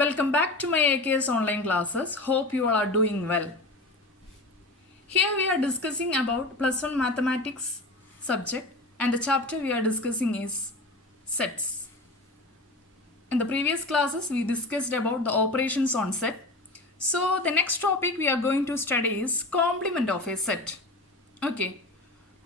Welcome back to my AKS online classes. Hope you all are doing well. Here we are discussing about plus 1 mathematics subject and the chapter we are discussing is sets. In the previous classes we discussed about the operations on set. So the next topic we are going to study is complement of a set. Okay.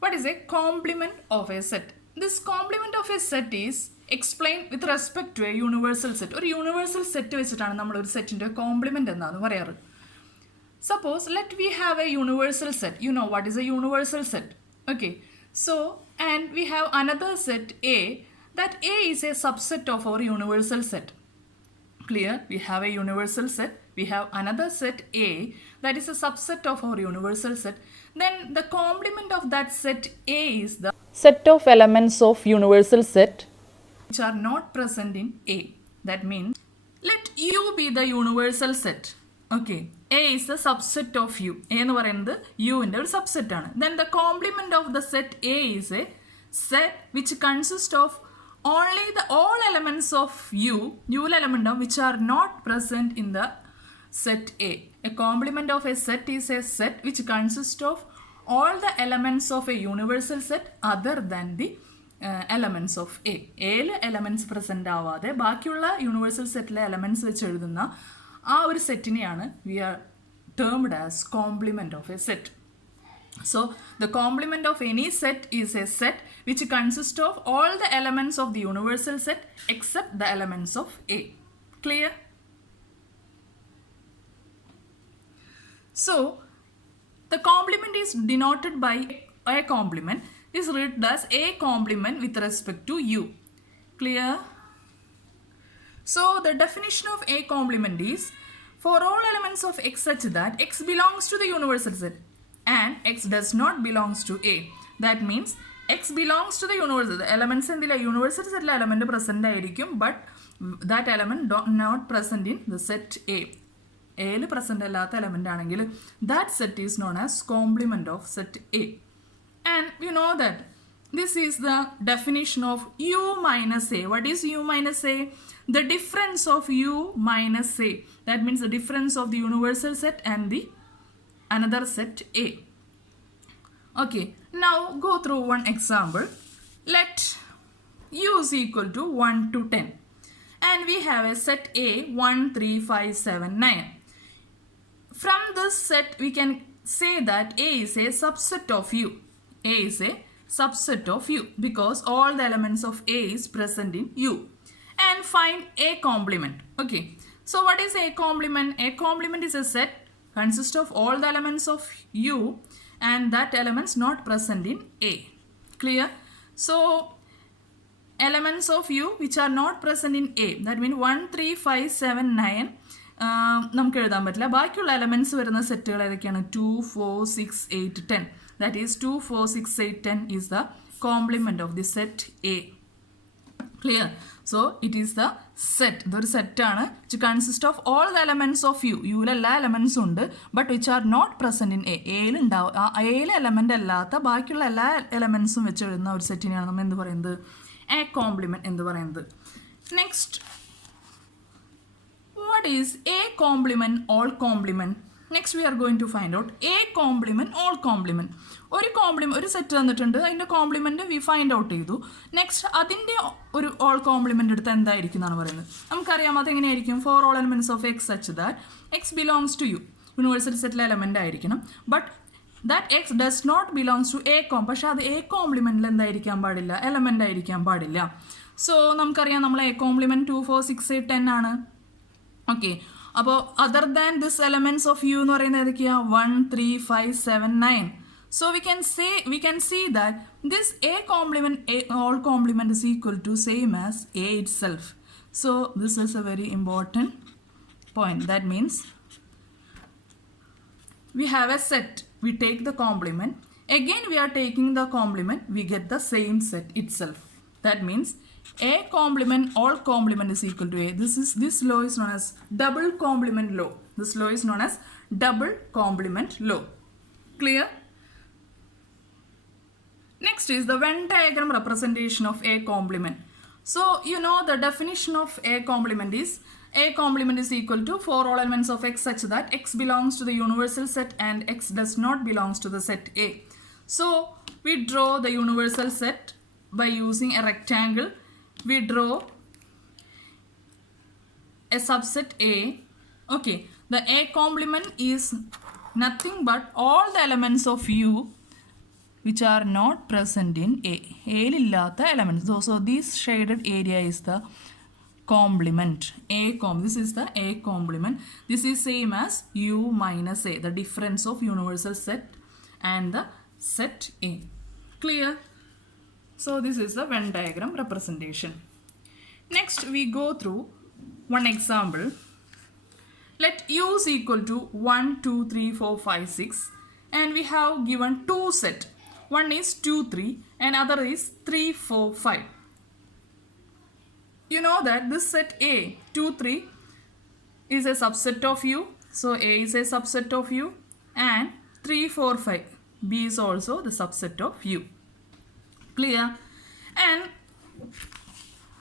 What is a complement of a set? This complement of a set is explained with respect to a universal set. ഒരു universal set വെച്ചിട്ടാണ് നമ്മൾ ഒരു സെറ്റിന്റെ complement എന്നാണ് പറയാറ്. Suppose let we have a universal set. You know what is a universal set? Okay. So and we have another set A. That A is a subset of our universal set. Clear? We have a universal set. We have another set A that is a subset of our universal set. Then the complement of that set A is the set of elements of universal set which are not present in A. That means let U be the universal set. Okay. A is the subset of U. A എന്ന് പറയുന്നത് U ന്റെ ഒരു subset ആണ്. Then the complement of the set A is a set which consists of only the all elements of U element which are not present in the set A. A complement of a set is a set which consists of all the elements of a universal set other than the elements of A. Aയിൽ elements present ആവാതെ ബാക്കിയുള്ള universal സെറ്റിലെ elements വെച്ച് എഴുതുന്ന ആ ഒരു സെറ്റിനെയാണ് we are termed as complement of a set. So the complement of any set is a set which consists of all the elements of the universal set except the elements of A. Clear? So the complement is denoted by a complement is written as a complement with respect to U. Clear? So the definition of a complement is for all elements of X such that X belongs to the universal set and X does not belongs to A. That means X belongs to the universal. The elements in the universal set element present ആയിരിക്കും but that element not present in the set A. A present അല്ലാത്ത element ആണെങ്കിൽ that set is known as complement of set A. And you know that this is the definition of U minus A. What is U minus A? The difference of U minus A. That means the difference of the universal set and the another set A. Okay, now go through one example. Let U is equal to 1 to 10. And we have a set A 1, 3, 5, 7, 9. From this set we can say that A is a subset of U. A is a subset of U because all the elements of A is present in U. And find A complement. Okay. So what is A complement? A complement is a set consists of all the elements of U and that elements not present in A. Clear? So elements of U which are not present in A. That means 1, 3, 5, 7, 9. നമുക്ക് എഴുതാൻ പറ്റില്ല ബാക്കിയുള്ള elements വരുന്ന സെറ്റുകൾ ഏതൊക്കെയാണ് 2, 4, 6, 8, 10. That is 2, 4, 6, 8, 10 is the complement of the set A. Clear? So it is the set. ഇതൊരു സെറ്റാണ് which consists of all the elements of U. യുവിൽ എല്ലാ എലമെന്റ്സും ഉണ്ട് but which are not present in A. എയിലെ element അല്ലാത്ത ബാക്കിയുള്ള എല്ലാ എലമെന്റ്സും വെച്ച് എഴുതുന്ന ഒരു സെറ്റിനെയാണ് നമ്മൾ എന്ത് പറയുന്നത് A complement എന്ന് പറയുന്നത്. Next, what is A complement all complement? Next we are going to find out A complement all complement. ഒരു സെറ്റ് തന്നിട്ടുണ്ട് അതിൻ്റെ കോംപ്ലിമെൻറ്റ് വി ഫൈൻഡ് ഔട്ട് ചെയ്തു. നെക്സ്റ്റ് അതിൻ്റെ ഒരു ഓൾ കോംപ്ലിമെൻ്റ് എടുത്താൽ എന്തായിരിക്കും എന്നാണ് പറയുന്നത്. നമുക്കറിയാം അതെങ്ങനെയായിരിക്കും for all elements of X such that X belongs to U universal സെറ്റിലെ എലമെൻ്റ് ആയിരിക്കണം but that X does not belongs to A പക്ഷേ അത് എ കോംപ്ലിമെൻറ്റിൽ എന്തായിരിക്കാൻ പാടില്ല എലമെൻ്റ് ആയിരിക്കാൻ പാടില്ല. സോ നമുക്കറിയാം നമ്മൾ എ കോംപ്ലിമെൻറ്റ് 2, 4, 6, 8, 10 ആണ്. ഓക്കെ, അപ്പോൾ other than this elements of U എന്ന് പറയുന്നത് ഏതൊക്കെയാ 1, 3, 5, 7, 9. So we can see that this A complement all complement is equal to same as A itself. So this is a very important point. That means we have a set, we take the complement, again we are taking the complement, we get the same set itself. That means A complement all complement is equal to A. This law is known as double complement law. This law is known as double complement law. Clear? Next is the Venn diagram representation of A complement. So you know the definition of A complement is equal to for all elements of X such that X belongs to the universal set and X does not belongs to the set A. So we draw the universal set by using a rectangle. We draw a subset A. Okay, the A complement is nothing but all the elements of U which are not present in A. A-ഇല്ലാത്ത elements. So this shaded area is the complement. This is the A complement. This is same as U minus A, the difference of universal set and the set A. Clear? So this is the Venn diagram representation. Next we go through one example. Let U is equal to 1, 2, 3, 4, 5, 6 and we have given two set. One is 2, 3 and other is 3, 4, 5. You know that this set A, 2, 3 is a subset of U. So A is a subset of U and 3, 4, 5. B is also the subset of U. Clear? And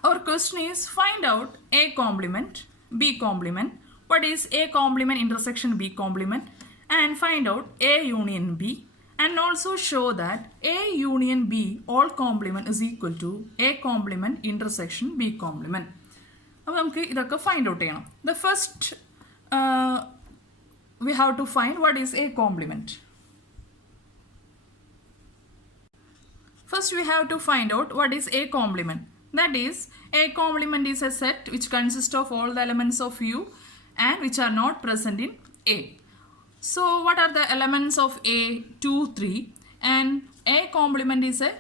our question is find out A complement, B complement. What is A complement intersection B complement? And find out A union B. And also show that A union B all complement is equal to A complement intersection B complement. അപ്പോൾ നമുക്ക് ഇതൊക്കെ find out ചെയ്യണം. The first we have to find what is A complement. First we have to find out what is A complement. That is, A complement is a set which consists of all the elements of U and which are not present in A. So what are the elements of A? 2, 3 and A complement is a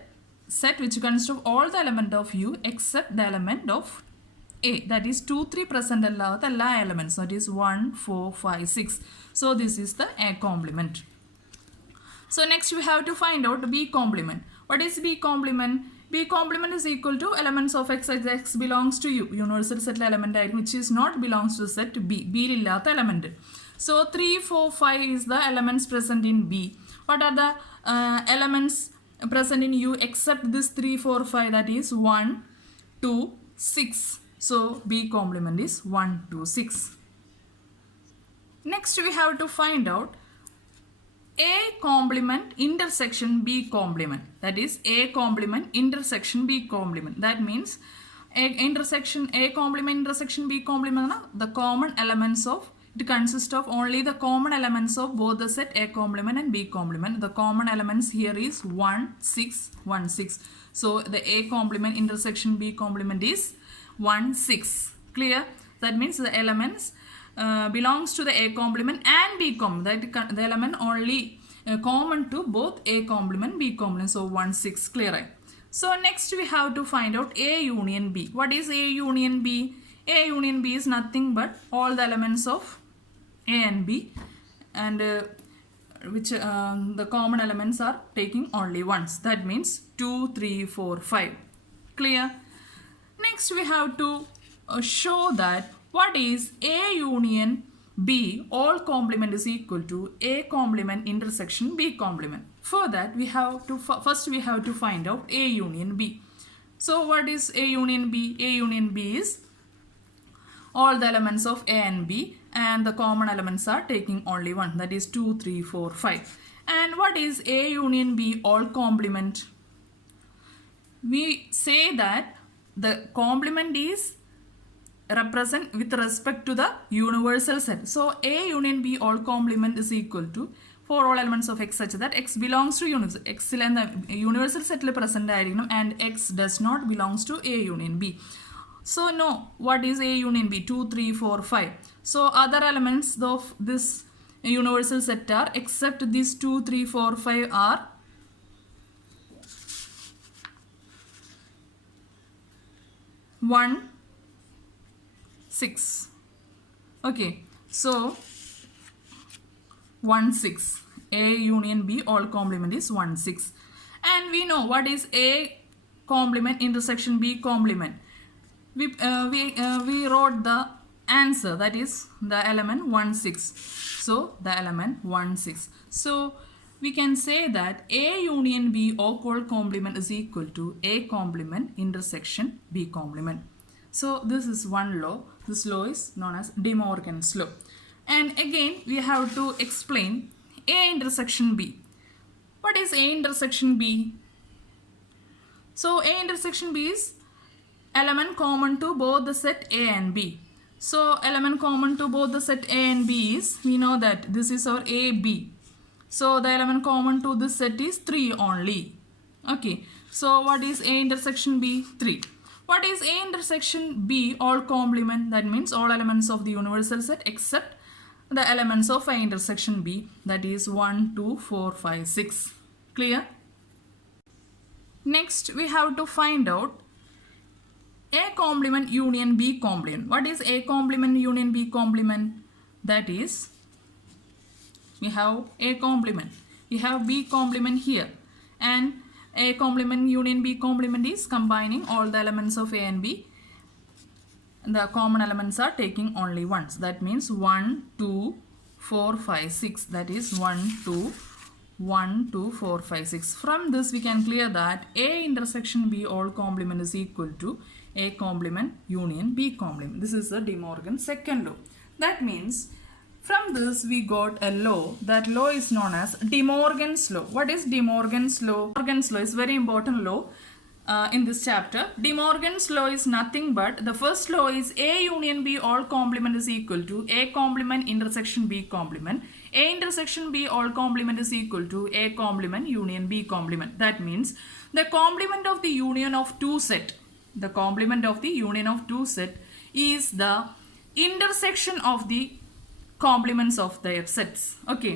set which consists of all the element of U except the element of A. That is 2, 3 present അല്ലാത്ത എല്ലാ elements. That is 1, 4, 5, 6. So this is the A complement. So next we have to find out B complement. What is B complement? B complement is equal to elements of X as X belongs to U. Universal set element which is not belongs to set B. B ഇല്ലാത്ത element. So 3, 4, 5 is the elements present in B. What are the elements present in U except this 3, 4, 5? That is 1, 2, 6. So B complement is 1, 2, 6. Next we have to find out A complement intersection B complement. That is A complement intersection B complement. That means A complement intersection B complement the common elements of it consists of only the common elements of both the set A complement and B complement. The common elements here is 1, 6, 1, 6. So the A complement intersection B complement is 1, 6. Clear? That means the elements belongs to the A complement and B complement. That the element only common to both A complement B complement. So 1, 6. Clear? Right? So next we have to find out A union B. What is A union B? A union B is nothing but all the elements of A and B and which the common elements are taking only once. That means 2, 3, 4, 5. Clear? Next we have to show that what is A union B all complement is equal to A complement intersection B complement. For that we have to first we have to find out A union B. So what is A union B? A union B is all the elements of A and B and the common elements are taking only one. That is 2, 3, 4, 5. And what is A union B all complement? We say that the complement is represent with respect to the universal set. So A union B all complement is equal to for all elements of X such that X belongs to X in the universal set present and X does not belongs to A union B. So no, what is A union B? 2, 3, 4, 5. So other elements of this universal set are except these 2, 3, 4, 5 are 1, 6. Okay, so 1, 6. A union B all complement is 1, 6. And we know what is A complement intersection B complement. We wrote the answer, that is the element 1, 6. So the element 1, 6. So we can say that A union B O complement is equal to A complement intersection B complement. So this is one law. This law is known as De Morgan's law. And again, we have to explain A intersection B. What is A intersection B? So A intersection B is element common to both the set A and B. So element common to both the set A and B is, we know that this is our AB. So the element common to this set is 3 only. Okay. So what is A intersection B? 3. What is A intersection B all complement? That means all elements of the universal set except the elements of A intersection B. That is 1, 2, 4, 5, 6. Clear? Next we have to find out A complement union B complement. What is A complement union B complement? That is, we have A complement, we have B complement here, and A complement union B complement is combining all the elements of A and B. The common elements are taking only ones. That means 1, 2, 4, 5, 6. That is 1, 2, 1, 2, 4, 5, 6. From this we can clear that A intersection B all complement is equal to A complement union B complement. This is the De Morgan's second law. That means from this we got a law. That law is known as De Morgan's law. What is De Morgan's law? De Morgan's law is very important law in this chapter. De Morgan's law is nothing but, the first law is A union B all complement is equal to A complement intersection B complement. A intersection B all complement is equal to A complement union B complement. That means the complement of the union of two set, the complement of the union of two set is the intersection of the complements of their sets. Okay,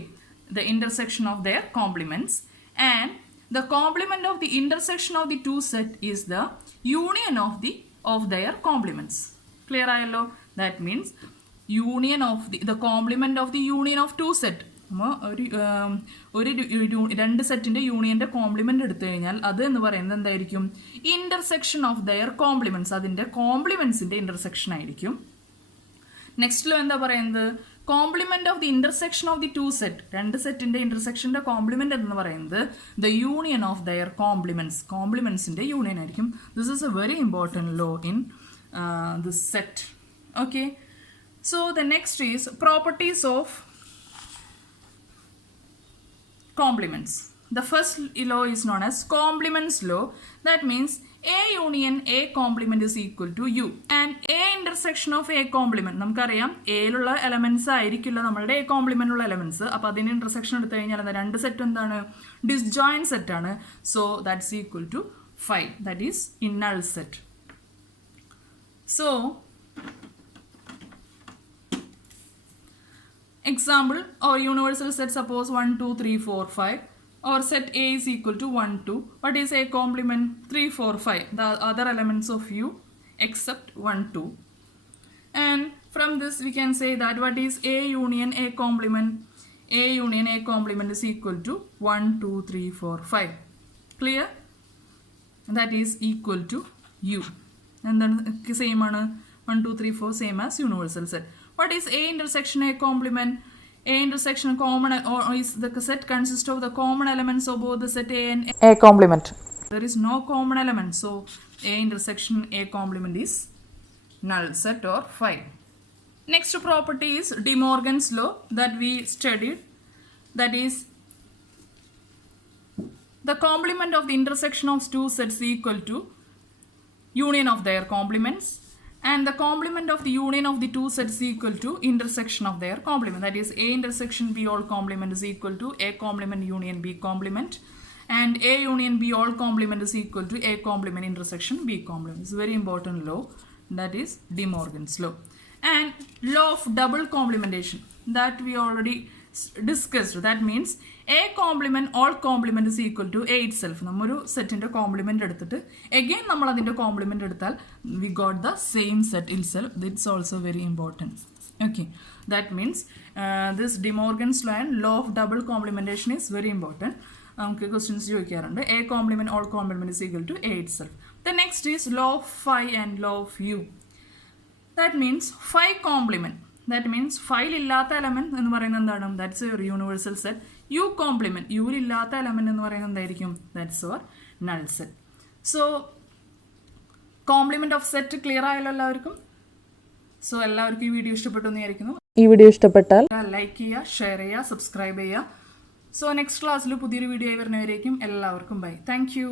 the intersection of their complements, and the complement of the intersection of the two set is the union of their complements. Clear ayallo? That means union of the complement of the union of two set. രണ്ട് സെറ്റിൻ്റെ യൂണിയൻ്റെ compliment എടുത്തു കഴിഞ്ഞാൽ അത് എന്ന് പറയുന്നത് എന്തായിരിക്കും? Intersection of their compliments, അതിൻ്റെ കോംപ്ലിമെൻറ്റ്സിൻ്റെ ഇൻ്റർസെക്ഷൻ ആയിരിക്കും. നെക്സ്റ്റിലും എന്താ പറയുന്നത്? Complement of the intersection of the two set, രണ്ട് സെറ്റിന്റെ ഇന്റർസെക്ഷന്റെ കോംപ്ലിമെന്റ് എന്ന് പറയുന്നത് the union of their complements, കോംപ്ലിമെന്റ്സിന്റെ യൂണിയൻ ആയിരിക്കും. This is a very important law in this set. Okay, so the next is properties of complements. The first law is known as complements law. That means A union A complement is equal to U, and A intersection of A complement, നമുക്കറിയാം എയിലുള്ള elements ആയിരിക്കില്ല നമ്മളുടെ A കോംപ്ലിമെന്റുള്ള elements. അപ്പോൾ അതിന് intersection എടുത്തു കഴിഞ്ഞാൽ രണ്ട് set എന്താണ്? Disjoint set ആണ്. So that's equal to 5. That is in null set. So example, or universal set, suppose 1, 2, 3, 4, 5, or set A is equal to 1, 2. What is A complement? 3, 4, 5. The other elements of U except 1, 2. And from this we can say that what is A union A complement? A union A complement is equal to 1, 2, 3, 4, 5. Clear? That is equal to U. And then same ആണ് 1, 2, 3, 4, same as universal set. What is A intersection A complement? A intersection common, or is the set consist of the common elements of both the set A and A complement. There is no common element, so A intersection A complement is null set or 5. Next property is De Morgan's law that we studied. That is, the complement of the intersection of two sets equal to union of their complements, and the complement of the union of the two sets equal to intersection of their complement. That is, A intersection B all complement is equal to A complement union B complement, and A union B all complement is equal to A complement intersection B complement. It's a very important law. That is De Morgan's law. And law of double complementation that we already discussed. That means A complement all complement is equal to A itself. നമ്മൊരു സെറ്റിൻ്റെ compliment എടുത്തിട്ട് again നമ്മൾ അതിൻ്റെ compliment എടുത്താൽ we got the same set itself. It's also very important. Okay, that means this De Morgan's law and law of double complementation is very important. നമുക്ക് questions ചോദിക്കാറുണ്ട്. A complement all complement is equal to A itself. The next is law of phi and law of U. That means phi complement. That means phi ഇല്ലാത്ത element എന്ന് പറയുന്നത് എന്താണ്? That's a universal set. U complement, യുവിലില്ലാത്ത element എന്ന് പറയുന്നത് എന്തായിരിക്കും? That's your null set. So complement of set clear ആയല്ലോ എല്ലാവർക്കും? സോ എല്ലാവർക്കും ഈ വീഡിയോ ഇഷ്ടപ്പെട്ടു എന്ന് വിചാരിക്കുന്നു. ഈ വീഡിയോ ഇഷ്ടപ്പെട്ടാൽ ലൈക്ക് ചെയ്യുക, ഷെയർ ചെയ്യുക, സബ്സ്ക്രൈബ് ചെയ്യുക. സോ നെക്സ്റ്റ് ക്ലാസ്സിൽ പുതിയൊരു വീഡിയോ ആയി വരുന്നവരേക്കും എല്ലാവർക്കും ബൈ. Thank you.